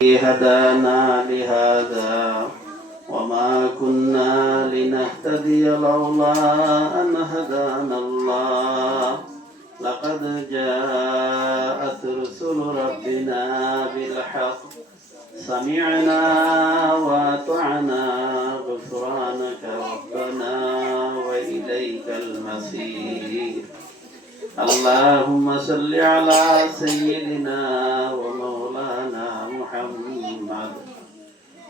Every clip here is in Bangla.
هدانا لهذا وما كنا لنهتدي لولا أن هدانا الله لقد جاءت رسل ربنا بالحق سمعنا وأطعنا غفرانك ربنا وإليك المصير اللهم صل على سيدنا ومولانا محمد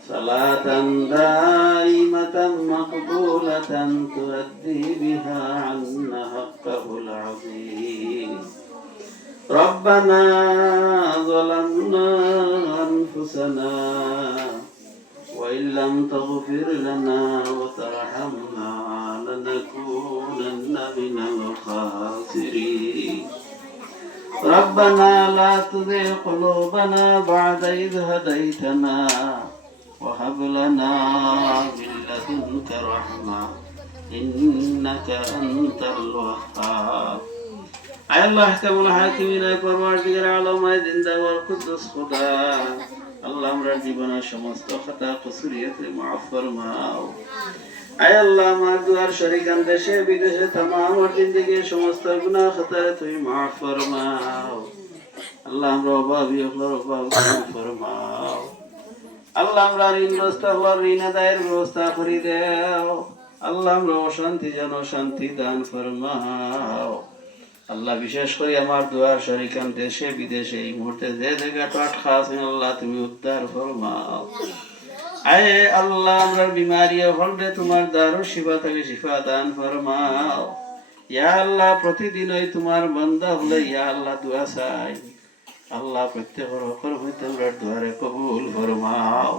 صلاة دائمة مقبولة تؤدي بها عنا حقه العظيم ربنا ظلمنا أنفسنا وإن لم تغفر لنا وترحمنا لنكونن من الخاسرين ربنا لا تزغ قلوبنا بعد إذ هديتنا وهب لنا من لدنك رحمة إنك أنت الوهاب আয় আল্লাহ কামুল হাকিমিন পরওয়ারদিগার আলম জিন্দা ওয়াল কুদ্দুস খুদা আল্লাহ আমরা জীবনের সমস্ত খাতা কসুরিয়াতে মাফ ফরমাও আয় আল্লাহ আমার দুয়ার শরীকান দেশে বিদেশে तमाम और जिंदगी সমস্ত গুনাহ খাতা তুমি মাফ ফরমাও আল্লাহ আমরা অভাবী অভাব ফরমাও আল্লাহ আমরা ঋণগ্রস্ত হওয়ার ঋণ আদায়ের ব্যবস্থা করে দাও আল্লাহ আমরা অশান্তি যেন শান্তি দান ফরমাও আল্লাহ বিশেষ করে আমার দুয়ার শরীকান দেশে বিদেশে এই মুহূর্তে যে জায়গাটা আটকা আছেন আল্লাহ তুমি উদ্ধার ফরমাও আয় আল্লাহ আমরা বিমারি হলে তোমার দারুণ শিফা থেকে শিফা দান ফরমাও ইয়া আল্লাহ প্রতিদিন ওই তোমার বান্দা হলে ইয়া আল্লাহ দোয়া চাই আল্লাহ প্রত্যেকের হকর হইতে আমরা দুয়ারে কবুল ফরমাও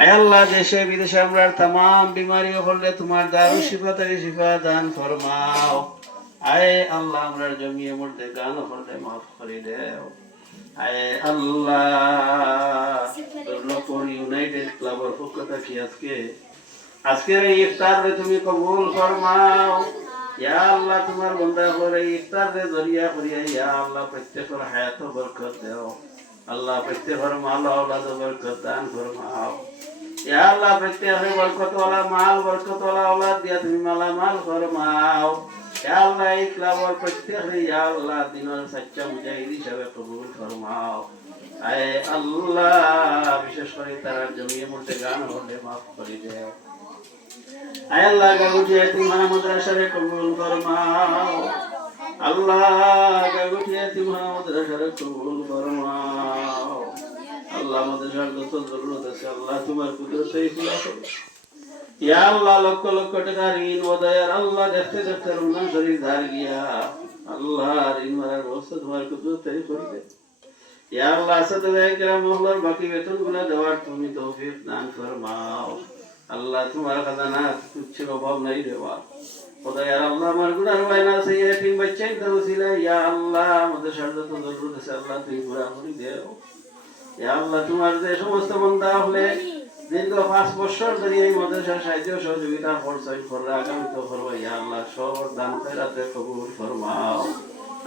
আয় আল্লাহ দেশে বিদেশে আমরা तमाम বিমারি হলে তোমার দারুণ শিফা থেকে শিফা দান ফরমাও আয় আল্লাহ আমরা জমিয়ে মধ্যে গান হলে মাফ করে দাও আয় আল্লাহ লোকর ইউনাইটেড ক্লাবের পক্ষ থেকে আজকের এই ইফতারে তুমি কবুল ফরমাও ইয়া আল্লাহ তোমার বান্দা করে ইফতারে জরিয়া করিয়া ইয়া আল্লাহ প্রত্যেকের হায়াত বরকত দাও আল্লাহ প্রত্যেকের মাল আওলাদ বরকত দান ফরমাও ইয়া আল্লাহ প্রত্যেকের বরকত ওয়ালা মাল বরকত ওয়ালা আওলাদ দিয়া তুমি মালামাল ফরমাও ইয়া আল্লাহ এই ক্লাবের প্রত্যেকের ইয়া আল্লাহ দিনের সচ্চা মুজাহিদ হিসাবে কবুল ফরমাও আয় আল্লাহ বিশেষ করে তারা জমিয়ে মধ্যে গান হলে মাফ করে দাও আয় আল্লাহ গাগুটি এতিমখানা মাদ্রাসারে কবুল ফরমাও আল্লাহ গাগুটি এতিমখানা মাদ্রাসারে কবুল ফরমাও আল্লাহ মাদ্রাসার যত জরুরত আছে আল্লাহ তোমার কুদরতেই পুরা করো ইয়া আল্লাহ লক্ষ লক্ষ টাকা ঋণ ওদায়ার আল্লাহ দেখতে দেখতে রমজান শরীফ ধার গিয়া আল্লাহ ঋণ মারার ব্যবস্থা তোমার কুদরতেই করে দে ইয়া আল্লাহ সাদায়ে کرام মহল্লার বাকি বেতনগুলো দেওয়ার তুমি তৌফিক দান ফরমাও আল্লাহ তোমার খাজানা কুছ অভাব নাই দেওয়া খোদায়া আল্লাহ আমার গুনার ওয়াইনা আছে এতিম বাচ্চাই দরসিলা ইয়া আল্লাহ আমাদের সাথে তো জরুরত আছে আল্লাহ তুমি পুরা করে দাও ইয়া আল্লাহ তোমার যে সমস্ত বান্দা হলে দীর্ঘ 5 বছর ধরে এই মাদ্রাসার সাহায্য সহযোগিতা করছেন কররা আগামী তো করবা ইয়া আল্লাহ সব দান খয়রাতে কবুল ফরমাও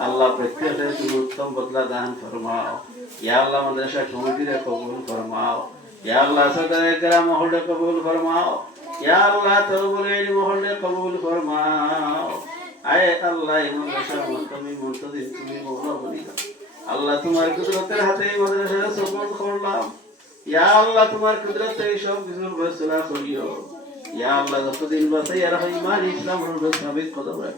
আল্লাহ প্রত্যেকের তুমি উত্তম বদলা দান ফরমাও ইয়া আল্লাহ মাদ্রাসা কমিটিরে কবুল ফরমাও ইয়া আল্লাহ সাদায়ে کرام মহল্লা কবুল ফরমাও ইয়া আল্লাহ তলবুল ইলম মহল্লা কবুল ফরমাও আয় আল্লাহ এই মাদ্রাসা মুহতমি মুনতাজিম তুমি মওলা বলি আল্লাহ তোমার কুদরতের হাতে এই মাদ্রাসা সফল করলাম ইয়া আল্লাহ তোমার কুদরতে সব কিছুর ফয়সালা করিও ইয়া আল্লাহ যতদিন বাঁচাই আর ঈমান ইসলাম রূপে সাবিত কদম রাখ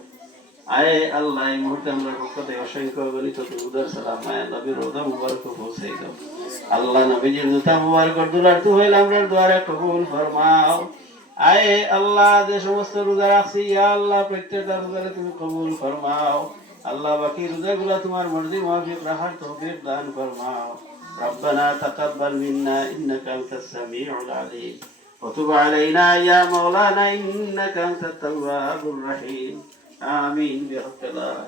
আয় আল্লাহ এই মুহূর্তে আমরা পক্ষ থেকে অসংখ্য গণিত উদার সালাম মায়া নবীর রোজা মুবারক পৌঁছে দাও আল্লাহ নবীজির জুতা মুবারক দুলার তো হইল আমরা দুয়ারে কবুল ফরমাও আয় আল্লাহ যে সমস্ত রোজা রাখছি ইয়া আল্লাহ প্রত্যেকটা রোজারে তুমি কবুল ফরমাও আল্লাহ বাকি রোজাগুলো তোমার মর্জি মুতাবিক রাখার তৌফিক দান ফরমাও ربنا تقبل منا إنك أنت السميع العليم وتب علينا يا مولانا إنك أنت التواب الرحيم آمين برحمة الله